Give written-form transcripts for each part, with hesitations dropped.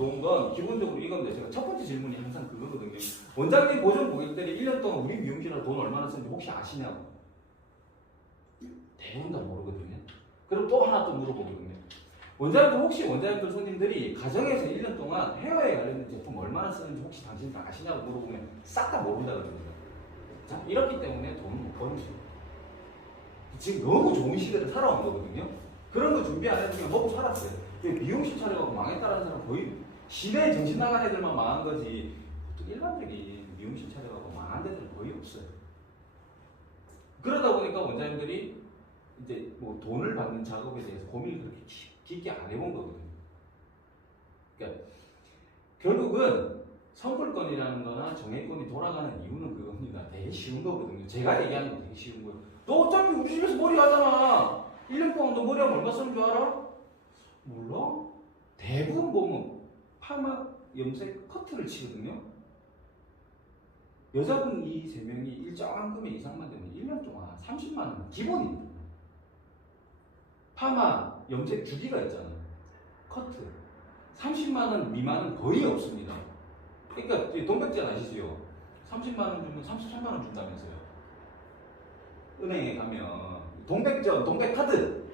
들어온 건 기본적으로 이건데 제가 첫 번째 질문이 항상 그거거든요. 원장님 보존 고객들이 1년 동안 우리 미용실에 돈 얼마나 쓰는지 혹시 아시냐고. 대부분 다 모르거든요. 그럼 또 하나 또 물어보거든요. 원장님들 혹시 원장님들 손님들이 가정에서 1년 동안 헤어에 관련된 제품 얼마나 쓰는지 혹시 당신 다 아시냐고 물어보면 싹 다 모른다 그러거든요. 자, 이렇기 때문에 돈을 못 버는 거죠. 지금 너무 좋은 시대를 살아온 거거든요. 그런 거 준비 안 해도 그냥 먹고 살았어요. 미용실 차려가고 망했다는 사람 거의 시대에 정신 나간 애들만 망한 거지 보통 일반적인 미용실 차려가고 망한 데들은 거의 없어요. 그러다 보니까 원장님들이 이제 뭐 돈을 받는 작업에 대해서 고민을 그렇게 깊게 안 해본 거거든요. 그러니까 결국은 선불권이라는 거나 정액권이 돌아가는 이유는 그겁니다. 되게 쉬운 거거든요. 제가 얘기하는 게 되게 쉬운 거예요. 너 어차피 우리 집에서 머리 하잖아. 1년 동안 너 머리 하면 얼마 쓰는 줄 알아? 몰라? 대부분 보면 파마, 염색, 커트를 치거든요. 여자분 이 3명이 일정한 금액 이상만 되면 1년 동안 30만 원 기본입니다. 파마, 염색 주기가 있잖아요. 커트. 30만 원 미만은 거의 없습니다. 그러니까 동백전 아시죠? 30만 원 주면 33만 원 준다면서요. 은행에 가면 동백전, 동백카드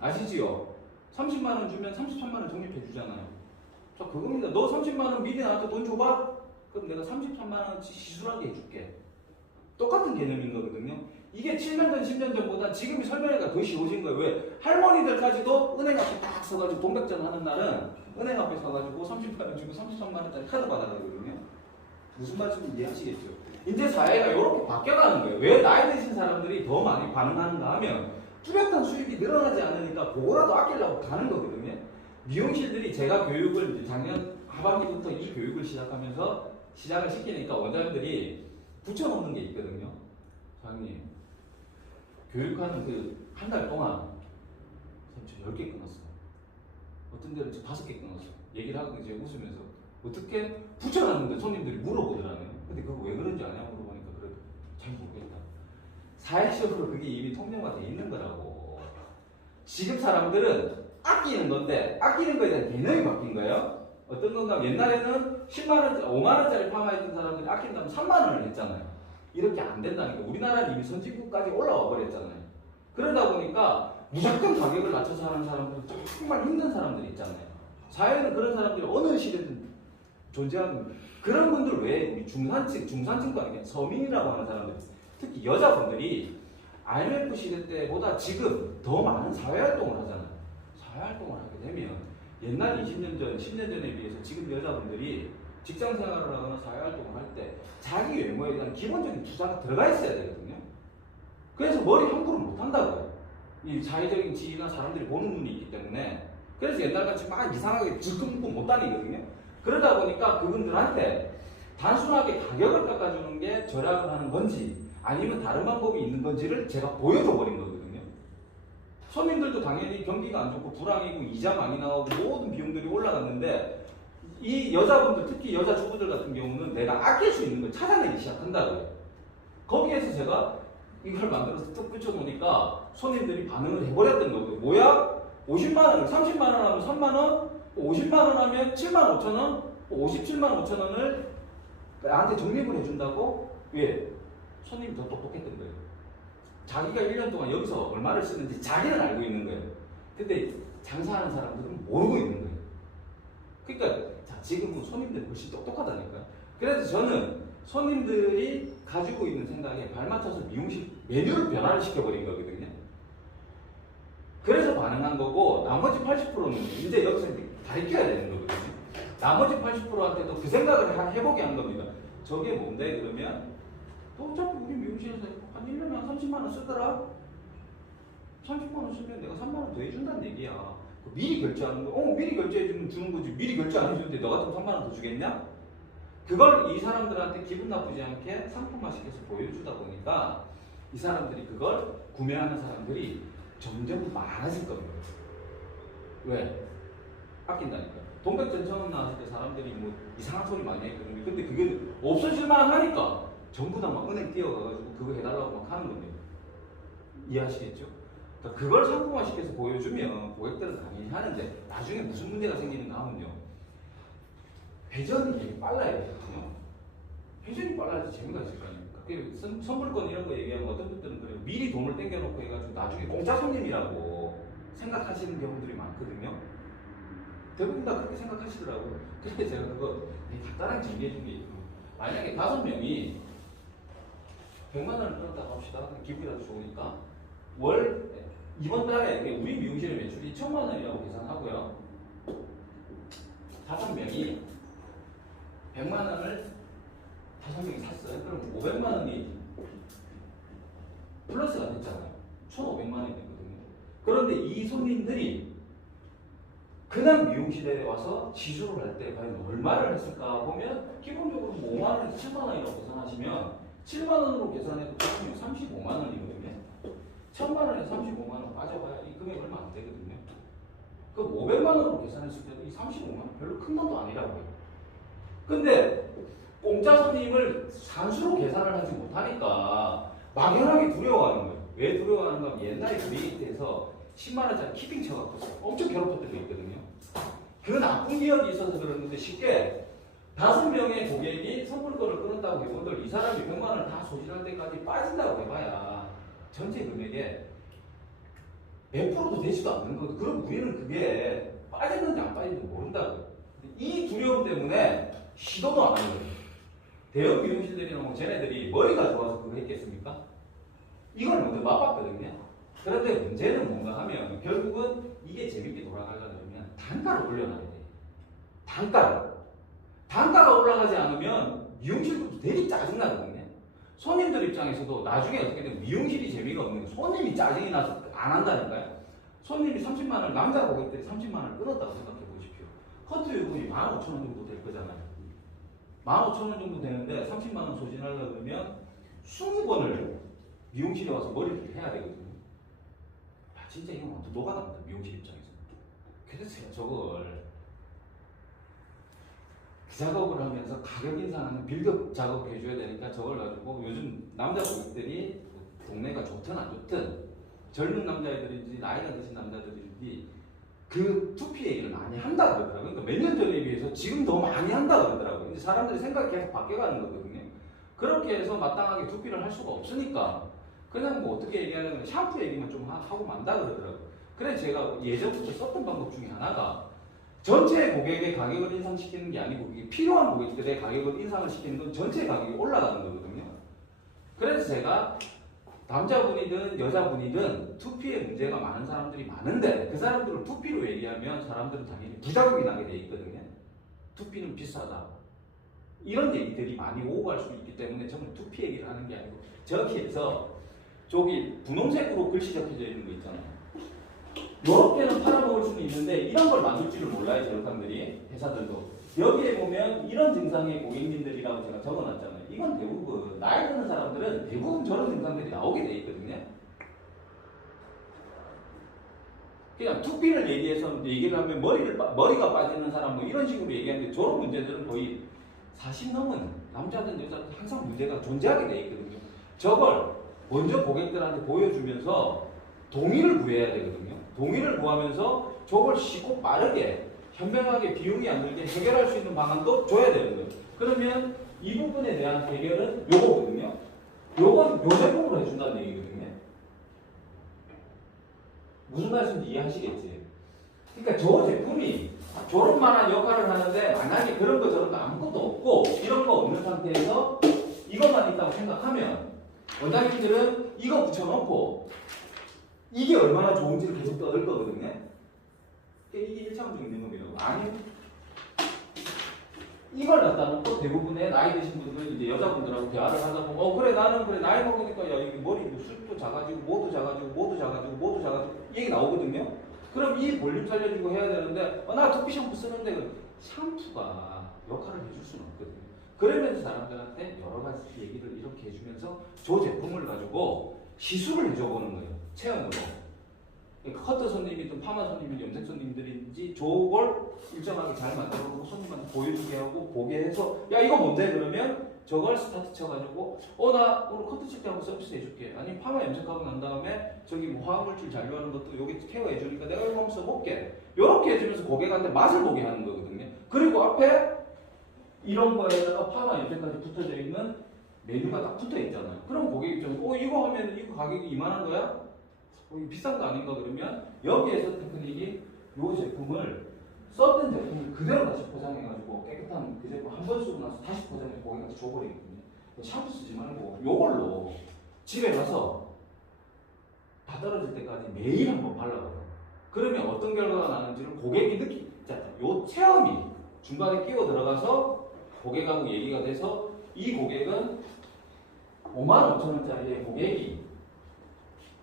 아시지요? 30만 원 주면 33만 원 적립해 주잖아요. 자, 그겁니다. 너 30만 원 미리 나한테 돈 줘봐? 그럼 내가 33만 원치 시술하게 해줄게. 똑같은 개념인 거거든요. 이게 7년 전, 10년 전보다 지금이 설명회가 더 쉬워진 거예요. 왜? 할머니들까지도 은행 앞에 딱 서가지고 동백전 하는 날은 은행 앞에 서가지고 30만 원 주고 33만 원짜리 카드 받아가거든요. 무슨 말씀인지 이해하시겠죠? 이제 사회가 이렇게 바뀌어가는 거예요. 왜 나이 드신 사람들이 더 많이 반응하는가 하면 뚜렷한 수입이 늘어나지 않으니까 그거라도 아끼려고 가는 거거든요. 미용실들이 제가 교육을 작년 하반기부터 이 교육을 시작을 시키니까 원장님들이 붙여놓는 게 있거든요. 사장님, 교육하는 그 한 달 동안 저 10개 끊었어. 어떤 데는 저 5개 끊었어. 얘기를 하고 이제 웃으면서 어떻게 붙여놨는데 손님들이 물어보더라고요. 근데 그거 왜 그런지 아냐고 물어보니까 그래 잘 모르겠다. 사회적으로 그게 이미 통념화 돼 있는 거라고. 지금 사람들은 아끼는 건데 아끼는 거에 대한 개념이 바뀐 거예요. 어떤 건가? 옛날에는 10만원, 5만원짜리 파마했던 사람들이 아낀다면 3만원을 했잖아요. 이렇게 안 된다니까. 우리나라는 이미 선진국까지 올라와 버렸잖아요. 그러다 보니까 무조건 가격을 낮춰서 하는 사람들은 정말 힘든 사람들이 있잖아요. 사회는 그런 사람들이 어느 시대든 존재하는 그런 분들 외에 우리 중산층도 아니고 서민이라고 하는 사람들, 특히 여자분들이 IMF 시대 때보다 지금 더 많은 사회활동을 하잖아요. 사회활동을 하게 되면 옛날 20년 전, 10년 전에 비해서 지금 여자분들이 직장 생활을 하거나 사회활동을 할 때 자기 외모에 대한 기본적인 투자가 들어가 있어야 되거든요. 그래서 머리 함부로 못 한다고요. 이 사회적인 지위나 사람들이 보는 눈이 있기 때문에. 그래서 옛날같이 막 이상하게 질끈 못 다니거든요. 그러다 보니까 그분들한테 단순하게 가격을 깎아주는 게 절약을 하는 건지 아니면 다른 방법이 있는 건지를 제가 보여줘 버린 거거든요. 손님들도 당연히 경기가 안 좋고 불황이고 이자 많이 나오고 모든 비용들이 올라갔는데 이 여자분들, 특히 여자 주부들 같은 경우는 내가 아낄 수 있는 걸 찾아내기 시작한다고요. 거기에서 제가 이걸 만들어서 뚝 붙여놓으니까 손님들이 반응을 해버렸던 거고요. 뭐야? 50만원을 30만원 하면 3만원, 50만원 하면 7만 5천원, 57만 5천원을 나한테 적립을 해준다고? 왜? 손님이 더 똑똑했던 거예요. 자기가 1년 동안 여기서 얼마를 쓰는지 자기는 알고 있는 거예요. 근데 장사하는 사람들은 모르고 있는 거예요. 그러니까 자, 지금은 손님들이 훨씬 똑똑하다니까요. 그래서 저는 손님들이 가지고 있는 생각에 발맞춰서 미용실 메뉴를 변화를 시켜버린 거거든요. 그래서 반응한 거고 나머지 80%는 이제 여기서 가르쳐야 되는 거거든요. 나머지 80%한테도 그 생각을 해보게 한 겁니다. 저게 뭔데? 그러면 또 어차피 우리 미용실에서 한 1년에 한 30만 원 쓰더라? 30만 원 쓰면 내가 3만 원 더 해준다는 얘기야. 미리 결제하는 거, 미리 결제해 주는 거지. 미리 결제 안 해주는데 너 같으면 3만 원 더 주겠냐? 그걸 이 사람들한테 기분 나쁘지 않게 상품화시켜서 보여주다 보니까 이 사람들이 그걸 구매하는 사람들이 점점 많아질 겁니다. 왜? 아낀다니까. 동백전 처음 나왔을 때 사람들이 뭐 이상한 소리 많이 했거든요. 근데 그게 없어질만 하니까 전부 다 막 은행 뛰어가가지고 그거 해달라고 막 하는 겁니다. 이해하시겠죠? 그러니까 그걸 상품화시켜서 보여주면 고객들은 당연히 하는데 나중에 무슨 문제가 생기는가 하면요. 회전이 되게 빨라야 되거든요. 회전이 빨라야지 재미가 있을 거 아닙니까? 선물권 이런 거 얘기하면 어떤 분들은 그래요. 미리 돈을 땡겨놓고 해가지고 나중에 공짜 손님이라고 생각하시는 경우들이 많거든요. 대부분 다 그렇게 생각하시더라고요. 그래서 제가 그거 간단하게 정리해 준 게 있고, 만약에 5명이 100만 원을 끊었다고 합시다. 기분이라도 좋으니까 이번 달에 우리 미용실의 매출이 1000만 원이라고 계산하고요. 5명이 100만 원을 5명이 샀어요. 그럼 500만 원이 플러스가 됐잖아요. 1,500만 원이 됐거든요. 그런데 이 손님들이 그냥 미용실에 와서 지수를 할 때 과연 얼마를 했을까 보면 기본적으로 5만 원에서 7만 원이라고 계산하시면 7만 원으로 계산해도 35만 원이거든요. 1000만 원에서 35만 원 빠져봐야 이 금액 얼마 안 되거든요. 그 500만 원으로 계산했을 때도 이 35만 원 별로 큰 돈도 아니라고요. 근데 공짜 손님을 산수로 계산을 하지 못하니까 막연하게 두려워하는 거예요. 왜 두려워하는가 하면 옛날에 그 메이트에서 10만 원짜리 키핑 쳐갖고 엄청 괴롭혔던 게 있거든요. 그 나쁜 기억이 있어서 그러는데 쉽게 5명의 고객이 선물권을 끊었다고 해본들 이 사람이 100만 원을 다 소진할 때까지 빠진다고 해봐야 전체 금액에 100%도 되지도 않는 거거든요. 그럼 우리는 그게 빠졌는지 안 빠졌는지 모른다고요. 이 두려움 때문에 시도도 안 하는 거예요. 대형 미용실들이나 뭐 쟤네들이 머리가 좋아서 그거 했겠습니까? 이걸 먼저 맛봤거든요. 그런데 문제는 뭔가 하면 결국은 이게 재밌게 돌아가려면 단가를 올려놔야 돼요. 단가가 올라가지 않으면 미용실도 되게 짜증나거든요. 손님들 입장에서도 나중에 어떻게 되면 미용실이 재미가 없는 거예요. 손님이 짜증이 나서 안 한다니까요. 손님이 30만 원, 남자 고객들이 30만 원을 끊었다고 생각해 보십시오. 커트 요금이 15,000원 정도 될 거잖아요. 15,000원 정도 되는데 30만 원 소진하려고 그러면 20번을 미용실에 와서 머리를 해야 되거든요. 아, 진짜 이건 완전 노가다입니다. 미용실 입장에서. 그래서 제가 저걸 그 작업을 하면서 가격 인상하는 빌드업 작업을 해줘야 되니까 저걸 가지고 요즘 남자 고객들이 동네가 좋든 안 좋든 젊은 남자애들인지 나이가 드신 남자들인지 그 투피 얘기를 많이 한다 그러더라고요. 그러니까 몇 년 전에 비해서 지금 더 많이 한다 그러더라고요. 이제 사람들이 생각이 계속 바뀌어가는 거거든요. 그렇게 해서 마땅하게 투피를 할 수가 없으니까 그냥 뭐 어떻게 얘기하냐면 샴푸 얘기만 좀 하고 만다 그러더라고요. 그래서 제가 예전부터 썼던 방법 중에 하나가 전체 고객의 가격을 인상시키는 게 아니고 필요한 고객들의 가격을 인상을 시키는 건 전체 가격이 올라가는 거거든요. 그래서 제가 남자분이든 여자분이든 투피에 문제가 많은 사람들이 많은데 그 사람들을 투피로 얘기하면 사람들은 당연히 부작용이 나게 돼 있거든요. 투피는 비싸다. 이런 얘기들이 많이 오고 갈 수 있기 때문에 저는 투피 얘기를 하는 게 아니고 저기에서 저기 분홍색으로 글씨 적혀져 있는 거 있잖아요. 요렇게는 팔아먹을 수는 있는데 이런 걸 만들 줄을 몰라요. 저력함들이 회사들도. 여기에 보면 이런 증상의 고객님들이라고 제가 적어놨잖아요. 이건 대부분 나이 드는 사람들은 대부분 저런 증상들이 나오게 돼 있거든요. 그냥 투피를 얘기를 하면 머리가 빠지는 사람 뭐 이런 식으로 얘기하는데 저런 문제들은 거의 40 넘은 남자든 여자든 항상 문제가 존재하게 돼 있거든요. 저걸 먼저 고객들한테 보여주면서 동의를 구해야 되거든요. 동의를 구하면서 저걸 쉽고 빠르게 현명하게 비용이 안 들게 해결할 수 있는 방안도 줘야 되는 거예요. 그러면 이 부분에 대한 해결은 요거거든요. 요건 요 제품으로 해준다는 얘기거든요. 무슨 말씀인지 이해하시겠지? 그러니까 저 제품이 저런 만한 역할을 하는데 만약에 그런 거 저런 거 아무것도 없고 이런 거 없는 상태에서 이것만 있다고 생각하면 원장님들은 이거 붙여놓고 이게 얼마나 좋은지를 계속 떠들 거거든요. 이게 1차원적인 능력이라고. 아니, 이걸 갖다 놓고 대부분의 나이 드신 분들, 이제 여자분들하고 대화를 하다 보면, 그래, 나는 그래, 나이 먹으니까, 야, 이게 머리 숱도 작아지고, 뭐도 작아지고, 뭐도 작아지고, 뭐도 작아지고, 얘기 나오거든요. 그럼 이 볼륨 살려주고 해야 되는데, 나 두피 샴푸 쓰는데, 샴푸가 역할을 해줄 수는 없거든요. 그러면서 사람들한테 여러 가지 얘기를 이렇게 해주면서 저 제품을 가지고 시술을 해줘보는 거예요. 체험으로. 커터 손님이든 파마 손님이든 염색 손님들인지 저걸 일정하게 잘 만들어놓고 손님한테 보여주게 하고 보게 해서 야 이거 뭔데 그러면 저걸 스타트 쳐가지고 나 오늘 커트 칠 때 한번 서비스 해줄게. 아니 파마 염색하고 난 다음에 저기 뭐 화학물질 잔류하는 것도 여기 케어해주니까 내가 이거 한번 써볼게. 이렇게 해주면서 고객한테 맛을 보게 하는 거거든요. 그리고 앞에 이런 거에다가 파마 옆에까지 붙어져 있는 메뉴가 딱 붙어 있잖아요. 그럼 고객 입장에서 이거 하면 이거 가격이 이만한 거야? 이거 비싼 거 아닌가 그러면 여기에서 테크닉이 이 제품을 썼던 제품을 그대로 다시 포장해가지고 깨끗한 그 제품 한 번 쓰고 나서 다시 포장해 고객한테 줘버리거든요. 샴푸 쓰지 말고 요걸로 집에 가서 다 떨어질 때까지 매일 한번 발라봐요. 그러면 어떤 결과가 나는지를 고객이 요 체험이 중간에 끼워 들어가서 고객하고 얘기가 돼서 이 고객은 55,000원짜리의 고객이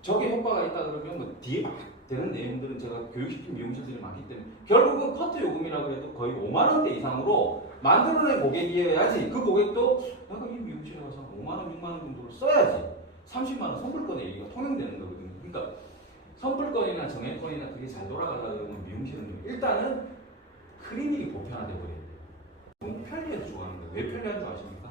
저게 효과가 있다 그러면 뭐 뒤에 막 되는 내용들은 제가 교육시킨 미용실들이 많기 때문에 결국은 커트 요금이라고 해도 거의 5만원대 이상으로 만들어낸 고객이어야지 그 고객도 내가 이 미용실에 가서 5만원, 6만원 정도를 써야지 30만원 선불권의 얘기가 통용되는 거거든요. 그러니까 선불권이나 정액권이나 그게 잘 돌아가려면 미용실은 일단은 클리닉이 보편화돼 버려야 돼요. 너무 편리해서 좋아하는 거예요. 왜 편리한 줄 아십니까?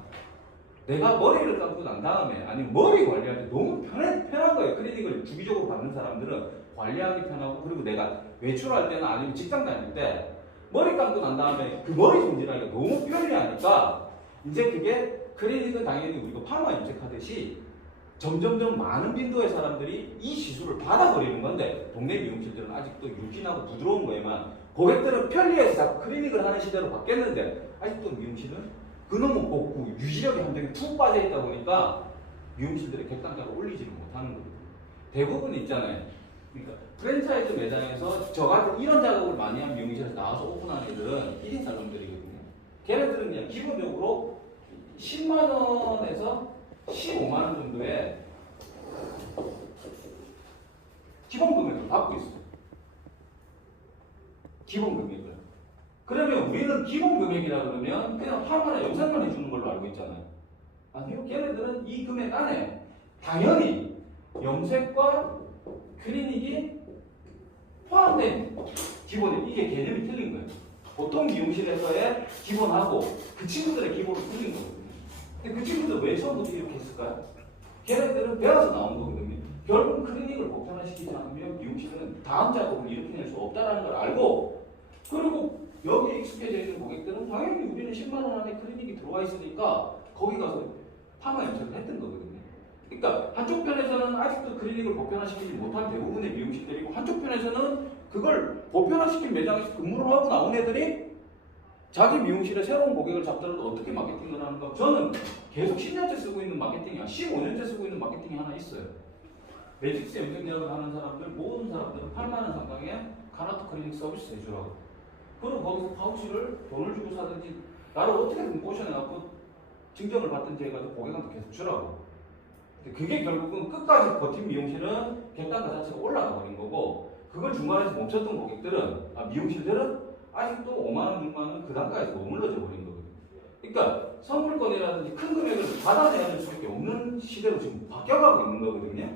내가 머리를 감고 난 다음에 아니면 머리 관리할 때 너무 편한 거예요. 클리닉을 주기적으로 받는 사람들은 관리하기 편하고 그리고 내가 외출할 때나 아니면 직장 다닐 때 머리 감고 난 다음에 그 머리 손질하기가 너무 편리하니까 이제 그게 클리닉은 당연히 우리가 파마 염색하듯이 점점점 많은 빈도의 사람들이 이 시술을 받아버리는 건데 동네 미용실들은 아직도 유진하고 부드러운 거에만 고객들은 편리해서 자꾸 클리닉을 하는 시대로 바뀌었는데 아직도 미용실은 그놈의 복구, 유지력이 한정에 푹 빠져있다 보니까 미용실들의 객단가를 올리지를 못하는 거거든요. 대부분 있잖아요. 그러니까 프랜차이즈 매장에서 저 같은 이런 작업을 많이 한 미용실에서 나와서 오픈한 애들은 1인 살롱들이거든요. 걔네들은 그냥 기본적으로 10만원에서 15만원 정도의 기본 금액을 받고 있어요. 기본 금액을. 그러면 우리는 기본 금액이라 그러면 그냥 파마나 염색만 해주는 걸로 알고 있잖아요. 아니요, 걔네들은 이 금액 안에 당연히 염색과 클리닉이 포함된 기본에 이게 개념이 틀린 거예요. 보통 미용실에서의 기본하고 그 친구들의 기본은 틀린 거거든요. 근데 그 친구들 왜 처음부터 이렇게 했을까요? 걔네들은 배워서 나온 거거든요. 결국 클리닉을 보편화시키지 않으면 미용실은 다음 작업을 일으켜낼 수 없다는 걸 알고 그리고 여기에 익숙해져 있는 고객들은 당연히 우리는 10만원 안에 클리닉이 들어와 있으니까 거기 가서 파마 염색을 했던 거거든요. 그러니까 한쪽 편에서는 아직도 클리닉을 보편화시키지 못한 대부분의 미용실들이고 한쪽 편에서는 그걸 보편화시킨 매장에서 근무를 하고 나온 애들이 자기 미용실에 새로운 고객을 잡더라도 어떻게 마케팅을 하는가. 저는 계속 10년째 쓰고 있는 마케팅이 15년째 쓰고 있는 마케팅이 하나 있어요. 매직스 염색약을 하는 사람들 모든 사람들은 8만원 상당의 카라트 클리닉 서비스 해주라고. 그럼 거기서 파우치를 돈을 주고 사든지 나를 어떻게든 꼬셔내갖고 증정을 받든지 해가지고 고객한테 계속 주라고. 근데 그게 결국은 끝까지 버틴 미용실은 객단가 자체가 올라가 버린 거고 그걸 중간에서 멈췄던 고객들은 미용실들은 아직도 5만원, 6만원 그 단가에서 머물러져 버린 거거든요. 그러니까 선불권이라든지 큰 금액을 받아내야 될 수밖에 없는 시대로 지금 바뀌어가고 있는 거거든요.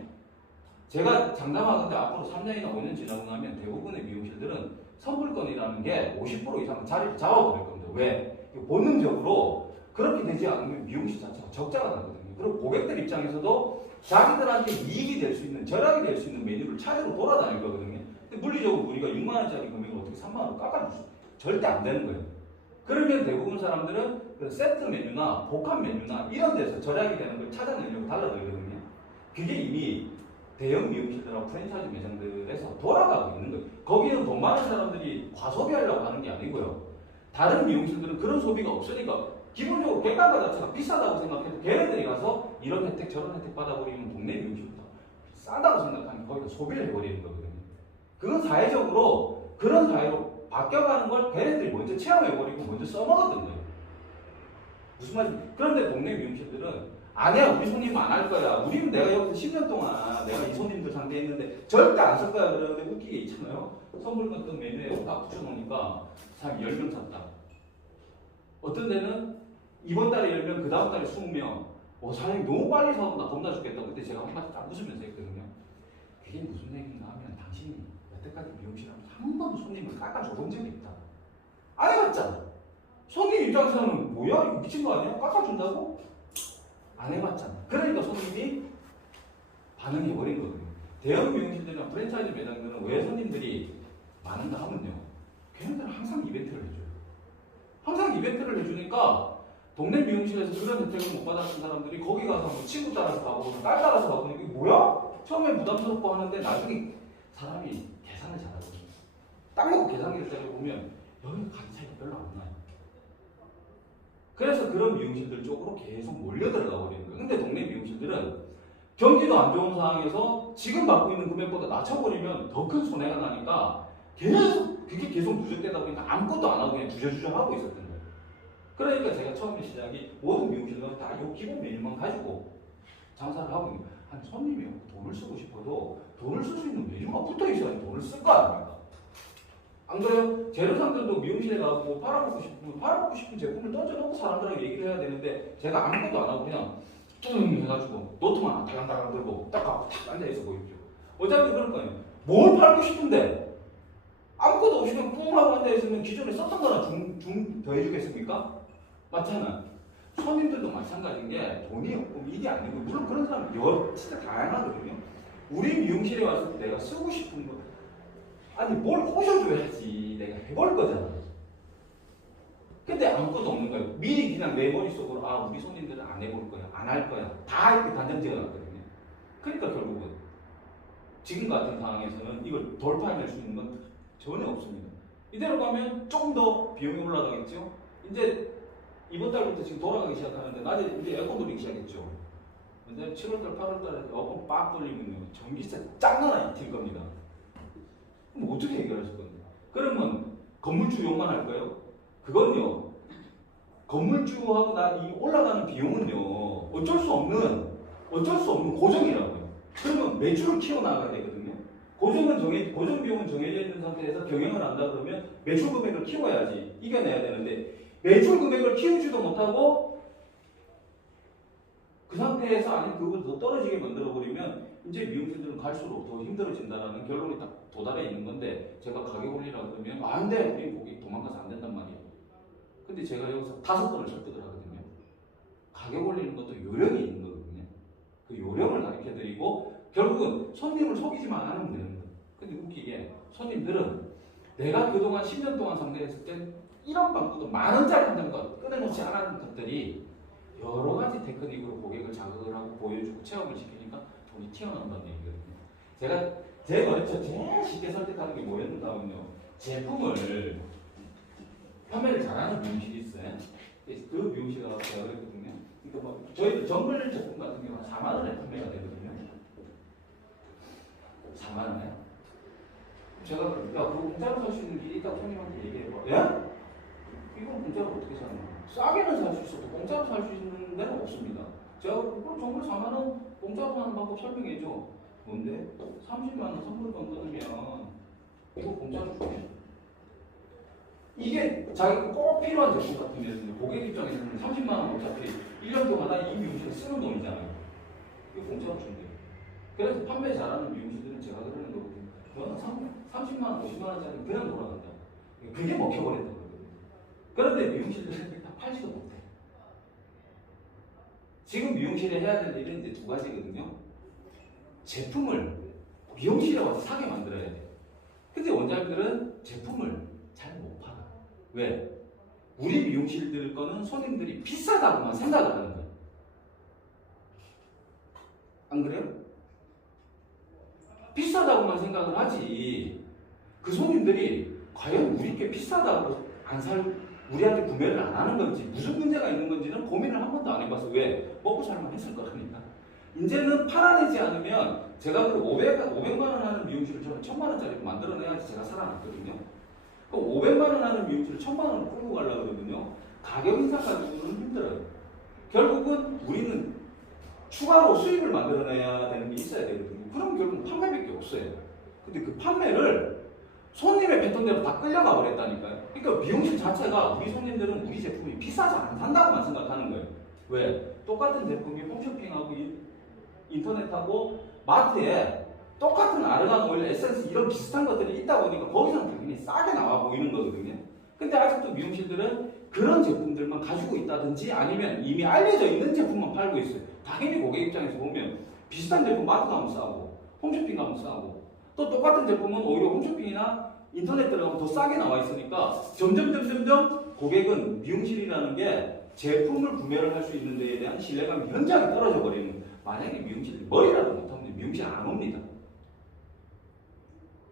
제가 장담하건데 앞으로 3년이나 5년 지나고 나면 대부분의 미용실들은 선불권이라는 게 50% 이상 자리를 잡아버릴 겁니다. 왜? 본능적으로 그렇게 되지 않으면 미용실 자체가 적자가 나거든요. 그리고 고객들 입장에서도 자기들한테 이익이 될 수 있는, 절약이 될 수 있는 메뉴를 찾으러 돌아다닐 거거든요. 근데 물리적으로 우리가 6만원짜리 금액을 어떻게 3만원으로 깎아줄 수 절대 안 되는 거예요. 그러면 대부분 사람들은 그 세트 메뉴나 복합 메뉴나 이런 데서 절약이 되는 걸 찾아내려고 달라들거든요. 그게 이미 대형 미용실들하고 프랜차이즈 매장들에서 돌아가고 있는 거예요. 거기는 돈 많은 사람들이 과소비하려고 하는 게 아니고요. 다른 미용실들은 그런 소비가 없으니까 기본적으로 객단가 자체가 비싸다고 생각해도 걔네들이 가서 이런 혜택 저런 혜택 받아버리면 동네 미용실보다 싸다고 생각하면 거기다 소비를 해버리는 거거든요. 그건 사회적으로 그런 사회로 바뀌어가는 걸 걔네들이 먼저 체험해버리고 먼저 써먹었던 거예요. 무슨 말인지. 그런데 동네 미용실들은 아니야 우리 손님 안 할 거야. 우리는 내가 여기서 10년 동안 내가 이 손님들 상대했는데 절대 안 쓸 거야. 그러는데 웃기게 있잖아요. 선물 같은 메뉴에 딱 붙여놓으니까 사람이 10명 샀다. 어떤 데는 이번 달에 10명 그 다음 달에 20명. 사장님 너무 빨리 사고 나 겁나 죽겠다. 그때 제가 한마디 딱 웃으면서 했거든요. 그게 무슨 얘기인가 하면 당신이 여태까지 미용실 하면서 한 번도 손님을 깎아줘본 적이 있다. 안 해봤잖아. 손님 입장에서는 뭐야 이거 미친 거 아니야? 깎아준다고? 안 해봤잖아. 그러니까 손님이 반응해버린 거거든요. 대형 미용실들이나 프랜차이즈 매장들은 왜 손님들이 많은가 하면요. 걔네들은 항상 이벤트를 해줘요. 항상 그런 이벤트를 해주니까 동네 미용실에서 그런 혜택을 못 받았던 사람들이 거기 가서 뭐 친구 따라서 가보고 딸 따라서 가보니 이게 뭐야? 처음에 부담스럽고 하는데 나중에 사람이 계산을 잘하거든요. 딱 놓고 계산기를 때려보면 여기 가격 차이가 별로 안 나요. 그래서 그런 미용실들 쪽으로 계속 몰려 들어가 버리는 거예요. 근데 동네 미용실들은 경기도 안 좋은 상황에서 지금 받고 있는 금액보다 낮춰버리면 더 큰 손해가 나니까 계속 그게 계속 누적되다 보니까 아무것도 안 하고 그냥 주저주저 하고 있었던 거예요. 그러니까 제가 처음에 시작이 모든 미용실은 다 이 기본 메뉴만 가지고 장사를 하고 있는 거예요. 한 손님이 돈을 쓰고 싶어도 돈을 쓸 수 있는 메뉴가 붙어 있어야 돈을 쓸 거 아닙니까? 안 그래요? 재료상들도 미용실에 가서 뭐 팔아먹고 싶은 제품을 던져놓고 사람들하고 얘기를 해야 되는데 제가 아무것도 안 하고 그냥 뚱 해가지고 노트만 달랑달랑 들고 딱 하고 탁 앉아있어 보이죠. 어차피 그럴 거예요. 뭘 팔고 싶은데 아무것도 없이 그냥 뿡 하고 앉아있으면 기존에 썼던 거나 더 해주겠습니까? 맞잖아. 손님들도 마찬가지인 게 돈이 없고 일이 안 되고 물론 그런 사람 진짜 다양하거든요. 우리 미용실에 와서 내가 쓰고 싶은 거 아니 뭘 꼬셔줘야지 내가 해볼 거잖아. 근데 아무것도 없는 거예요. 미리 그냥 내 머릿속으로 아 우리 손님들은 안 해볼 거야 안 할 거야 다 이렇게 단정 지어놨거든요. 그러니까 결국은 지금 같은 상황에서는 이걸 돌파해낼 수 있는 건 전혀 없습니다. 이대로 가면 조금 더 비용이 올라가겠죠. 이제 이번 달부터 지금 돌아가기 시작하는데 낮에 이제 에어컨 돌리기 시작했죠. 근데 7월달 8월달에 에어컨 빡 돌리면요 전기세 짱나나 튈 겁니다. 그럼 어떻게 해결하실 겁니까? 그러면 건물주 욕만 할까요? 그건요 건물주하고 이 올라가는 비용은요 어쩔 수 없는 고정이라고요. 그러면 매출을 키워나가야 되거든요. 고정 비용은 정해져 있는 상태에서 경영을 한다 그러면 매출 금액을 키워야지 이겨내야 되는데 매출 금액을 키우지도 못하고 그 상태에서 아니면 그걸 더 떨어지게 만들어 버리면 이제 미용실들은 갈수록 더 힘들어진다라는 결론이 딱 도달해 있는 건데 제가 가격 올리라고 그러면 안 돼! 우리 거기 도망가서 안 된단 말이에요. 근데 제가 여기서 5번을 설득을 하거든요. 가격 올리는 것도 요령이 있는 거거든요. 그 요령을 가르쳐 드리고 결국은 손님을 속이지만 않으면 되는 거예요. 근데 웃기게 손님들은 내가 그동안 10년 동안 상대했을 땐 이런 방법도 10,000원짜리 한다는 거 끊어놓지 않았던 것들이 여러 가지 테크닉으로 고객을 자극을 하고 보여주고 체험을 시키니까 돈이 튀어나온다는 얘기거든요. 제가 어렸을 때 제일 쉽게 설득하는 게 뭐였냐면요. 제품을 판매를 잘하는 미용실이 있어요. 그 미용실 가서 제가 그랬거든요. 그러니까 뭐 저희도 정글 제품 같은 경우는 4만 원에 판매가 되거든요. 4만 원에. 제가 야 그거 공짜로 살 수 있는 길이 있다고 손님한테 얘기해봐. 예? 이걸 공짜로 어떻게 사는 거야? 싸게는 살 수 있어도 공짜로 살 수 있는 데는 없습니다. 제가 그걸 정글 4만 원 공짜로 사는 방법 설명해줘. 뭔데? 30만 원 선물권 끊으면 이거 공짜로 줄게. 이게 자기가 꼭 필요한 제품 같으면 고객 입장에서는 30만 원 어차피 1년 동안 이 미용실에 쓰는 돈이잖아요. 이거 공짜로 준대요. 그래서 판매 잘하는 미용실들은 제가 그러는 거거든요. 저는 30만 원, 50만 원짜리 그냥 돌아간다. 그게 먹혀버렸던 거거든요. 그런데 미용실들은 다 팔지도 못해. 지금 미용실에 해야 될 일은 이제 2가지거든요. 제품을 미용실에 와서 사게 만들어야 돼. 근데 원장님들은 제품을 잘 못 팔아. 왜? 우리 미용실들 거는 손님들이 비싸다고만 생각을 하는 거예요. 안 그래요? 비싸다고만 생각을 하지. 그 손님들이 과연 우리 게 비싸다고 우리한테 구매를 안 하는 건지 무슨 문제가 있는 건지는 고민을 한 번도 안 해봐서 왜? 먹고 살만 했을 거라니까. 이제는 팔아내지 않으면 제가 그 500만 원 하는 미용실을 저는 1,000만 원짜리 만들어내야지 제가 살아났거든요. 그 500만 원 하는 미용실을 1,000만 원을 끌고 가려고 그러거든요. 가격 인상 가지고는 힘들어요. 결국은 우리는 추가로 수입을 만들어내야 되는 게 있어야 되거든요. 그럼 결국 판매밖에 없어요. 근데 그 판매를 손님의 패턴대로 다 끌려가 버렸다니까요. 그러니까 미용실 자체가 우리 손님들은 우리 제품이 비싸서 안 산다고만 생각하는 거예요. 왜? 똑같은 제품이 홈쇼핑하고 인터넷하고 마트에 똑같은 아르간 오일, 에센스 이런 비슷한 것들이 있다 보니까 거기서는 당연히 싸게 나와 보이는 거거든요. 근데 아직도 미용실들은 그런 제품들만 가지고 있다든지 아니면 이미 알려져 있는 제품만 팔고 있어요. 당연히 고객 입장에서 보면 비슷한 제품 마트 가면 싸고 홈쇼핑 가면 싸고 또 똑같은 제품은 오히려 홈쇼핑이나 인터넷 들어가면 더 싸게 나와 있으니까 점점 고객은 미용실이라는 게 제품을 구매를 할 수 있는 데에 대한 신뢰감이 현저하게 떨어져 버리는 거예요. 만약에 미용실이 머리라도 못하면 미용실 안 옵니다.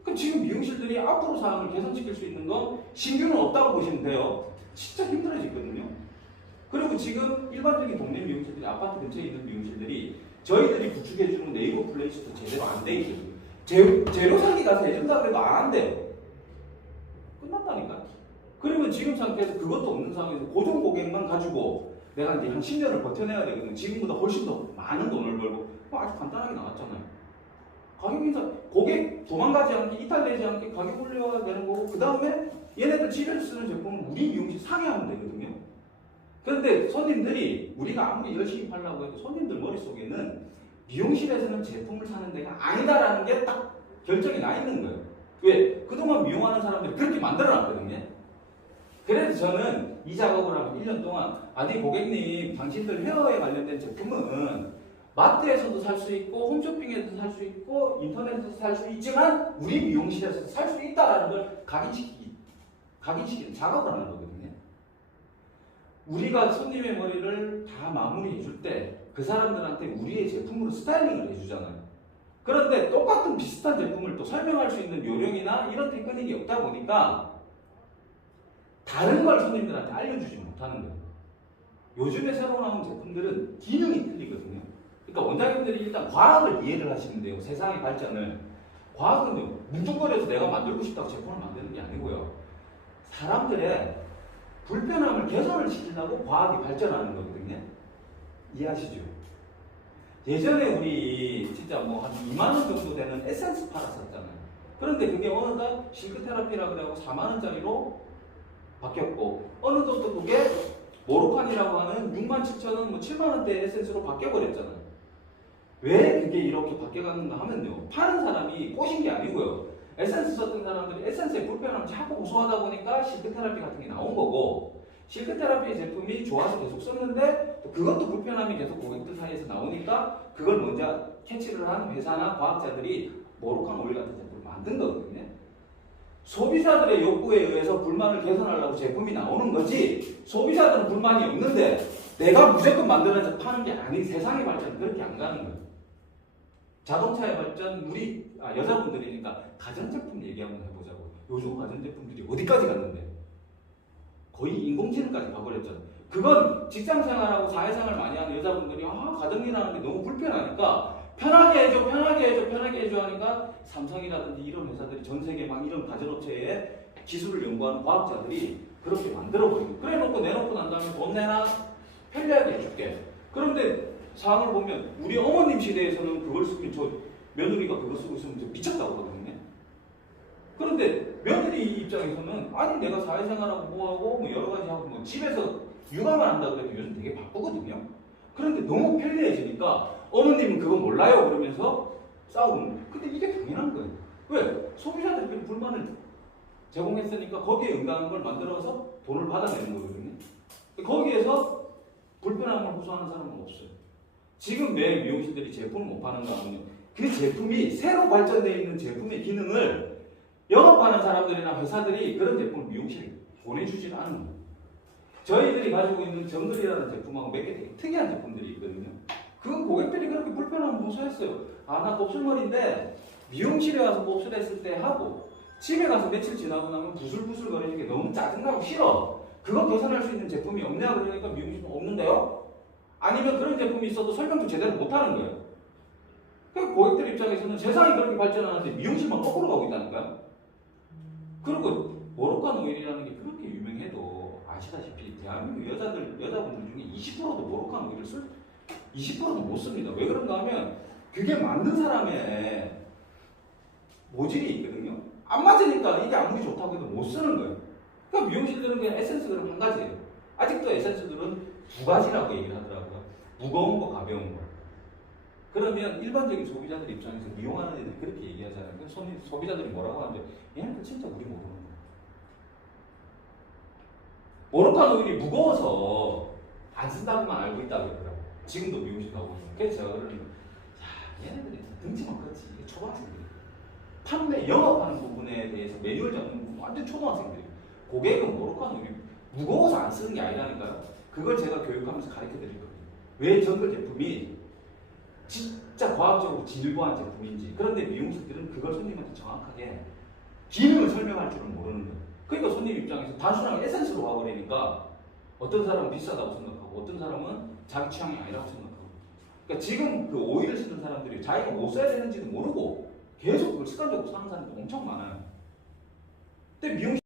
그럼 지금 미용실들이 앞으로 사항을 개선시킬 수 있는 건 신규는 없다고 보시면 돼요. 진짜 힘들어지거든요. 그리고 지금 일반적인 동네 미용실들이 아파트 근처에 있는 미용실들이 저희들이 구축해주는 네이버 플레이스도 제대로 안 돼 있거든요. 재료 사기 가서 해준다 그래도 안 한대요. 끝났다니까. 그러면 지금 상태에서 그것도 없는 상황에서 고정 고객만 가지고 내가 이제 한 10년을 버텨내야 되거든요. 지금보다 훨씬 더 많은 돈을 벌고 아주 간단하게 나왔잖아요. 가격 인사, 고객 도망가지 않게, 이탈되지 않게 가격 올려야 되는 거고, 그 다음에 얘네들 집에서 쓰는 제품은 우리 미용실 상회하면 되거든요. 그런데 손님들이, 우리가 아무리 열심히 팔려고 해도 손님들 머릿속에는 미용실에서는 제품을 사는 데가 아니다라는 게 딱 결정이 나 있는 거예요. 왜? 그동안 미용하는 사람들이 그렇게 만들어놨거든요. 그래서 저는 이 작업을 하고 1년 동안, 아니 고객님, 당신들 헤어에 관련된 제품은 마트에서도 살 수 있고 홈쇼핑에서도 살 수 있고 인터넷에서 살 수 있지만 우리 미용실에서 살 수 있다라는 걸 각인시키는 작업을 하는 거거든요. 우리가 손님의 머리를 다 마무리해 줄 때 그 사람들한테 우리의 제품으로 스타일링을 해주잖아요. 그런데 똑같은 비슷한 제품을 또 설명할 수 있는 요령이나 이런 테크닉이 없다 보니까 다른 걸 손님들한테 알려주지 못하는 거예요. 요즘에 새로 나온 제품들은 기능이 틀리거든요. 그러니까 원장님들이 일단 과학을 이해를 하시면 돼요. 세상의 발전을. 과학은요, 뭉뚱거려서 내가 만들고 싶다고 제품을 만드는 게 아니고요. 사람들의 불편함을 개선을 시키려고 과학이 발전하는 거거든요. 이해하시죠? 예전에 우리 진짜 뭐 한 2만원 정도 되는 에센스 팔았었잖아요. 그런데 그게 어느덧 싱크 테라피라고 하고 4만원짜리로 바뀌었고, 어느덧 또 그게 모로칸이라고 하는 67,000원, 뭐 7만원대 에센스로 바뀌어버렸잖아요. 왜 그게 이렇게 바뀌어갔는가 하면요, 파는 사람이 꼬신 게 아니고요, 에센스 썼던 사람들이 에센스의 불편함을 자꾸 고소하다 보니까 실크 테라피 같은 게 나온 거고, 실크 테라피 제품이 좋아서 계속 썼는데 그것도 불편함이 계속 고객들 사이에서 나오니까 그걸 먼저 캐치를 한 회사나 과학자들이 모로칸 오일 같은 제품을 만든 거거든요. 소비자들의 욕구에 의해서 불만을 개선하려고 제품이 나오는 거지, 소비자들은 불만이 없는데 내가 무조건 만들어서 파는 게 아닌 세상의 발전은 그렇게 안 가는 거예요. 자동차의 발전, 우리 여자분들이니까 가전제품 얘기 한번 해보자고. 요즘 가전제품들이 어디까지 갔는데? 거의 인공지능까지 가버렸잖아요. 그건 직장생활하고 사회생활 많이 하는 여자분들이 가정일하는 게 너무 불편하니까 편하게 해줘, 편하게 해줘, 편하게 해줘 하니까 삼성이라든지 이런 회사들이 전 세계 막 이런 가전업체에 기술을 연구하는 과학자들이 그렇게 만들어버리고, 그래 놓고 내놓고 난 다음에 돈 내나 편리하게 해줄게. 그런데 상황을 보면 우리 어머님 시대에서는 그걸 쓰면 저 며느리가 그거 쓰고 있으면 저 미쳤다고 그러거든요. 그런데 며느리 입장에서는 아니 내가 사회생활하고 뭐하고 뭐 여러 가지 하고 뭐 집에서 육아만 한다 그래도 요즘 되게 바쁘거든요. 그런데 너무 편리해지니까 어머님은 그거 몰라요 그러면서 싸우는 거예요. 근데 이게 당연한 거예요. 왜? 소비자들끼리 불만을 제공했으니까 거기에 응당한 걸 만들어서 돈을 받아내는 거거든요. 거기에서 불편함을 호소하는 사람은 없어요. 지금 왜 미용실들이 제품을 못 파는가 하면요, 그 제품이 새로 발전되어 있는 제품의 기능을 영업하는 사람들이나 회사들이 그런 제품을 미용실에 보내주질 않는 거예요. 저희들이 가지고 있는 정글이라는 제품하고 몇 개 되게 특이한 제품들이 있거든요. 그 고객들이 그렇게 불편함을 호소했어요. 나 곱슬머리인데 미용실에 와서 곱슬했을 때 하고 집에 가서 며칠 지나고 나면 부슬부슬 거리는 게 너무 짜증나고 싫어. 그거 개선할 수 있는 제품이 없냐 그러니까 미용실은 없는데요? 아니면 그런 제품이 있어도 설명도 제대로 못하는 거예요. 그러니까 고객들 입장에서는 세상이 그렇게 발전하는데 미용실만 거꾸로 가고 있다니까요. 그리고 모로칸 오일이라는 게 그렇게 유명해도 아시다시피 대한민국 여자분들 중에 20%도 모로칸 오일을 20%도 못 씁니다. 왜 그런가 하면 그게 만든 사람의 모질이 있거든요. 안 맞으니까 이게 아무리 좋다고 해도 못 쓰는 거예요. 그러니까 미용실들은 그냥 에센스 그럼 한 가지예요. 아직도 에센스들은 두 가지라고 얘기를 하더라고요. 무거운 거, 가벼운 거. 그러면 일반적인 소비자들 입장에서 미용하는 애들이 그렇게 얘기하잖아요. 소비자들이 뭐라고 하는데 얘는 진짜 우리 모르는 거예요. 모로칸 오일이 무거워서 안 쓴다고만 알고 있다고 그러더라고요. 지금도 미용실 가고 있어요. 그래서 제가 그러는 거예요. 얘네들이 등치만 컸지. 이게 초등학생들이. 판매, 영업하는 부분에 대해서 매뉴얼 잡는 부분 완전 초등학생들이에요. 고객은 모로칸 오일 무거워서 안 쓰는 게 아니라니까요. 그걸 제가 교육하면서 가르쳐 드릴 거예요. 왜 정글 제품이 진짜 과학적으로 진일보한 제품인지. 그런데 미용실들은 그걸 손님한테 정확하게 기능을 설명할 줄은 모르는 거예요. 그러니까 손님 입장에서 단순하게 에센스로 와버리니까 어떤 사람은 비싸다고 생각하고 어떤 사람은 자기 취향이 아니라고 생각하고. 그러니까 지금 그 오일을 쓰는 사람들이 자기가 뭐 써야 되는지도 모르고 계속 그걸 습관적으로 사는 사람도 엄청 많아요. 근데 미용실